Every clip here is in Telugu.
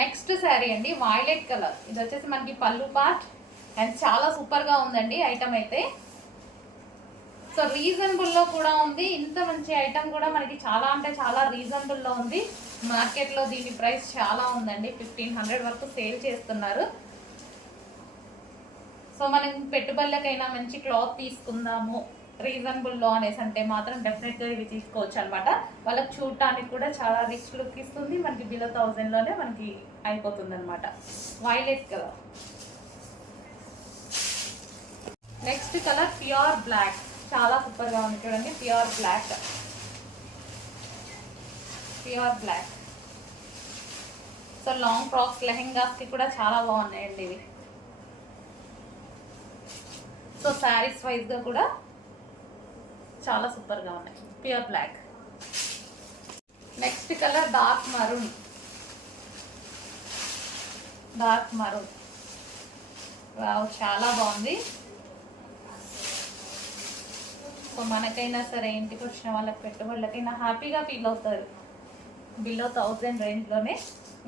నెక్స్ట్ శారీ అండి వైలెట్ కలర్. ఇది వచ్చేసి మనకి పళ్ళు పార్ట్ అండ్ చాలా సూపర్గా ఉందండి ఐటమ్ అయితే. సో రీజనబుల్లో కూడా ఉంది. ఇంత మంచి ఐటమ్ కూడా మనకి చాలా అంటే చాలా రీజనబుల్లో ఉంది. మార్కెట్లో దీని ప్రైస్ చాలా ఉందండి, 1500 వరకు సేల్ చేస్తున్నారు. సో మనం పెట్టుబడులకైనా మంచి క్లాత్ తీసుకుందాము రీజనబుల్లో అనేసి అంటే మాత్రం డెఫినెట్గా ఇవి తీసుకోవచ్చు అనమాట. వాళ్ళకి చూడటానికి కూడా చాలా రిచ్ లుక్ ఇస్తుంది. మనకి బిలో 1000లోనే మనకి అయిపోతుంది అనమాట. Violet colour. Next colour pure black. చాలా సూపర్గా ఉంది చూడండి. Pure black, pure black. So long frocks లెహెంగాస్కి కూడా చాలా బాగున్నాయండి ఇవి. సో శారీస్ వైజ్గా కూడా చాలా సూపర్గా ఉన్నాయి. Pure black. Next colour dark maroon. Dark maroon చాలా బాగుంది. సో మనకైనా సరే ఇంటికి వచ్చిన వాళ్ళకి పెట్టుబడులకైనా హ్యాపీగా ఫీల్ అవుతారు. బిలో 1000 రేంజ్లోనే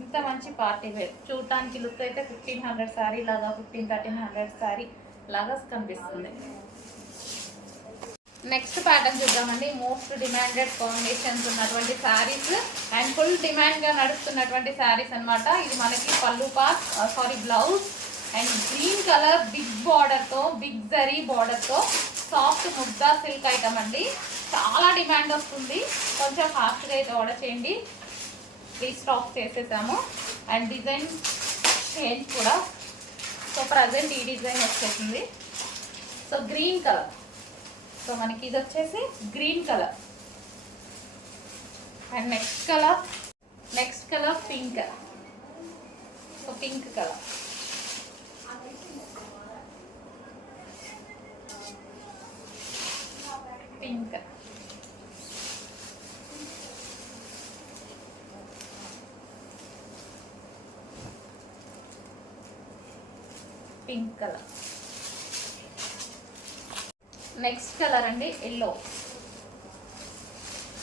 ఇంత మంచి పార్టీ వేర్. చూడటానికి లుక్ అయితే 1500 శారీ లాగా, 1300 శారీ లాగా కనిపిస్తుంది. నెక్స్ట్ ప్యాటర్న్ చూద్దామండి. మోస్ట్ డిమాండెడ్ కాంబినేషన్స్ ఉన్నటువంటి శారీస్ అండ్ ఫుల్ డిమాండ్గా నడుస్తున్నటువంటి శారీస్ అనమాట. ఇది మనకి పళ్ళు part blouse and green colour big బార్డర్తో, బిగ్ జరీ బార్డర్తో సాఫ్ట్ ముద్దా సిల్క్ ఐటమ్ అండి. చాలా డిమాండ్ వస్తుంది. కొంచెం ఫాస్ట్గా అయితే ఆర్డర్ చేయండి. రీస్టాక్ చేసేసాము. అండ్ డిజైన్ చేంజ్ కూడా. సో ప్రజెంట్ ఈ డిజైన్ వచ్చేసింది. So green colour. సో మనకి ఇది వచ్చేసి green colour. And next colour pink. So pink colour. Pink. Pink colour. Next colour అండి yellow.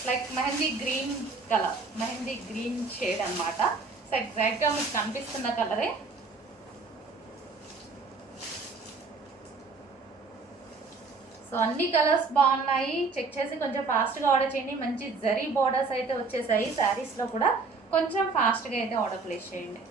Like mehndi green colour, mehndi green shade అనమాట. సో ఎగ్జాక్ట్గా మీకు కనిపిస్తున్న కలరే. సో అన్ని కలర్స్ బాగున్నాయి. చెక్ చేసి కొంచెం ఫాస్ట్గా ఆర్డర్ చేయండి. మంచి జరీ బార్డర్స్ అయితే వచ్చేసాయి శారీస్లో కూడా. కొంచెం ఫాస్ట్గా అయితే ఆర్డర్ ప్లేస్ చేయండి.